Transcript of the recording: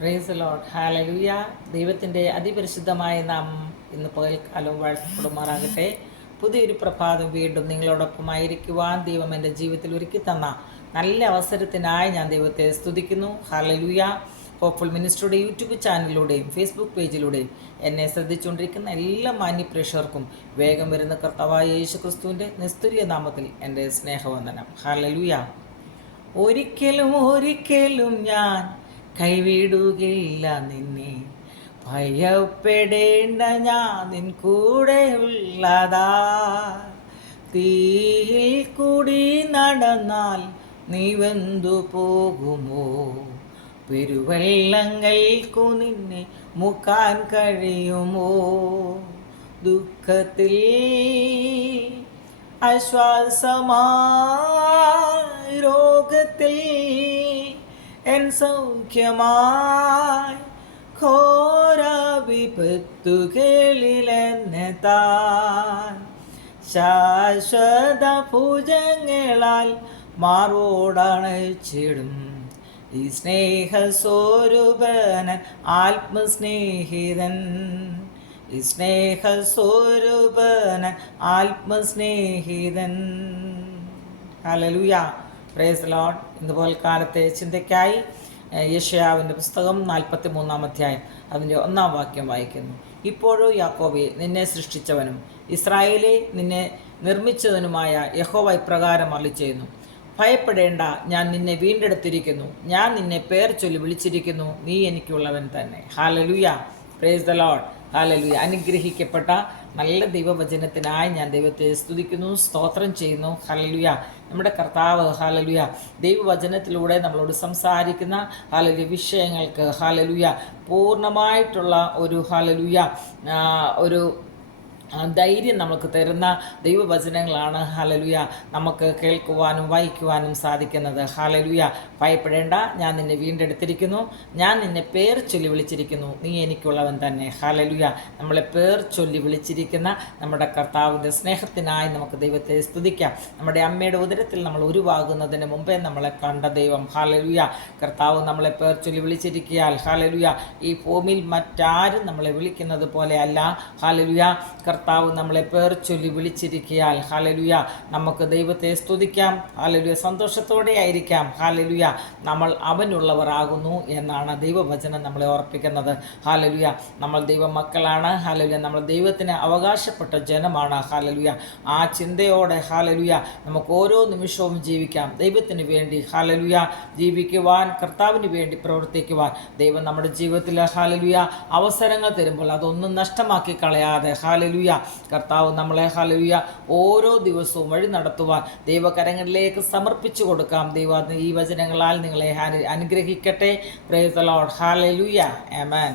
Price load ഹാലലുയ ദൈവത്തിന്റെ അതിപരിശുദ്ധമായ നാം ഇന്ന് പകൽക്കാലം വാഴ്ത്തപ്പെടുമാറാകട്ടെ. പുതിയൊരു പ്രഭാതം വീണ്ടും നിങ്ങളോടൊപ്പം ആയിരിക്കുവാൻ ദൈവം എന്റെ ജീവിതത്തിൽ ഒരുക്കി തന്ന നല്ല അവസരത്തിനായി ഞാൻ ദൈവത്തെ സ്തുതിക്കുന്നു. ഹാലലുയ ഹോപ്പ്ഫുൾ മിനിസ്റ്ററുടെ യൂട്യൂബ് ചാനലിലൂടെയും ഫേസ്ബുക്ക് പേജിലൂടെയും എന്നെ ശ്രദ്ധിച്ചുകൊണ്ടിരിക്കുന്ന എല്ലാ മാന്യപ്രേക്ഷകർക്കും വേഗം വരുന്ന കർത്താവായ യേശു ക്രിസ്തുവിന്റെ നിസ്തുല്യ നാമത്തിൽ എന്റെ സ്നേഹവന്ദനം. ഹാലലുയ ഒരിക്കലും ഒരിക്കലും ഞാൻ കൈവിടുകയില്ല നിന്നെ. ഭയപ്പെടേണ്ട ഞാൻ നിൻ കൂടെ ഉള്ളതാ. തീയിൽ കൂടി നടന്നാൽ നീ വെന്തു പോകുമോ? പെരുവെള്ളങ്ങൾക്കു നിന്നെ മുക്കാൻ കഴിയുമോ? ദുഃഖത്തിൽ അശ്വാസമാ രോഗത്തിൽ എൻ സൗഖ്യമായി ഘോര വിപത്തുകളിലെന്നെ താൻ. ശാശ്വത ഭുജങ്ങളാൽ മാറോടണച്ചിടും. ഈ സ്നേഹസ്വരൂപനൻ ആത്മസ്നേഹിതൻ. ഈ സ്നേഹസ്വരൂപനൻ ആത്മസ്നേഹിതൻ. ഹലലുയ പ്രേസ് ലോഡ് ഇതുപോലെ കാലത്തെ ചിന്തയ്ക്കായി യഷയാവിന്റെ പുസ്തകം നാൽപ്പത്തി മൂന്നാം അധ്യായം അതിന്റെ ഒന്നാം വാക്യം വായിക്കുന്നു. ഇപ്പോഴും യാക്കോബെ നിന്നെ സൃഷ്ടിച്ചവനും ഇസ്രായേലെ നിന്നെ നിർമ്മിച്ചവനുമായ യഹോവ ഇപ്രകാരം അറി ചെയ്യുന്നു ഭയപ്പെടേണ്ട ഞാൻ നിന്നെ വീണ്ടെടുത്തിരിക്കുന്നു. ഞാൻ നിന്നെ പേർ ചൊല്ലി വിളിച്ചിരിക്കുന്നു. നീ എനിക്കുള്ളവൻ തന്നെ. ഹാലലുയ പ്രേസ് ദ ലോഡ് ഹാലലു അനുഗ്രഹിക്കപ്പെട്ട നല്ല ദൈവവചനത്തിനായി ഞാൻ ദൈവത്തെ സ്തുതിക്കുന്നു സ്തോത്രം ചെയ്യുന്നു. ഹലലുയ നമ്മുടെ കർത്താവ് ഹാലലുയ ദൈവവചനത്തിലൂടെ നമ്മളോട് സംസാരിക്കുന്ന ഹാലലു വിഷയങ്ങൾക്ക് ഹാലലുയ പൂർണമായിട്ടുള്ള ഒരു ഹാലലുയ ഒരു ധൈര്യം നമുക്ക് തരുന്ന ദൈവവചനങ്ങളാണ്. ഹലലുയ നമുക്ക് കേൾക്കുവാനും വായിക്കുവാനും സാധിക്കുന്നത്. ഹലലുയ ഭയപ്പെടേണ്ട. ഞാൻ നിന്നെ വീണ്ടെടുത്തിരിക്കുന്നു. ഞാൻ നിന്നെ പേർ ചൊല്ലി വിളിച്ചിരിക്കുന്നു. നീ എനിക്കുള്ളവൻ തന്നെ. ഹലലുയ നമ്മളെ പേർ ചൊല്ലി വിളിച്ചിരിക്കുന്ന നമ്മുടെ കർത്താവിന്റെ സ്നേഹത്തിനായി നമുക്ക് ദൈവത്തെ സ്തുതിക്കാം. നമ്മുടെ അമ്മയുടെ ഉദരത്തിൽ നമ്മൾ ഉരുവാകുന്നതിന് മുമ്പേ നമ്മളെ കണ്ട ദൈവം. ഹാലലുയ കർത്താവ് നമ്മളെ പേർ ചൊല്ലി വിളിച്ചിരിക്കിയാൽ ഹാലലുയ ഈ ഭൂമിയിൽ മറ്റാരും നമ്മളെ വിളിക്കുന്നത് പോലെയല്ല ഹാലലുയ കർത്താവ് നമ്മളെ പേർ ചൊല്ലി വിളിച്ചിരിക്കിയാൽ ഹാലലുയ നമുക്ക് ദൈവത്തെ സ്തുതിക്കാം. ഹാലലുയ സന്തോഷത്തോടെ ആയിരിക്കാം. ഹാലലുയ നമ്മൾ അവനുള്ളവർ ആകുന്നു എന്നാണ് ദൈവവചനം നമ്മളെ ഓർപ്പിക്കുന്നത്. ഹാലലുയ നമ്മൾ ദൈവമക്കളാണ്. ഹാലലുയ നമ്മൾ ദൈവത്തിന് അവകാശപ്പെട്ട ജനമാണ്. ഹാലലുയ ആ ചിന്തയോടെ ഹാലലുയ നമുക്ക് ഓരോ നിമിഷവും ജീവിക്കാം. ദൈവത്തിന് വേണ്ടി ഹാലലുയ ജീവിക്കുവാൻ കർത്താവിന് വേണ്ടി പ്രവർത്തിക്കുവാൻ. ദൈവം നമ്മുടെ ജീവിതത്തിൽ ഹാലലുയ അവസരങ്ങൾ തരുമ്പോൾ അതൊന്നും നഷ്ടമാക്കി കളയാതെ ഹാലലുയ കർത്താവ് നമ്മളെ ഹാലലുയ ഓരോ ദിവസവും വഴി നടത്തുവാൻ ദൈവകരങ്ങളിലേക്ക് സമർപ്പിച്ചു കൊടുക്കാം. ദൈവ ഈ വചനങ്ങളാൽ നിങ്ങളെ അനു- അനുഗ്രഹിക്കട്ടെ. പ്രേസ് ലോഡ് ഹാലലുയ ആമേൻ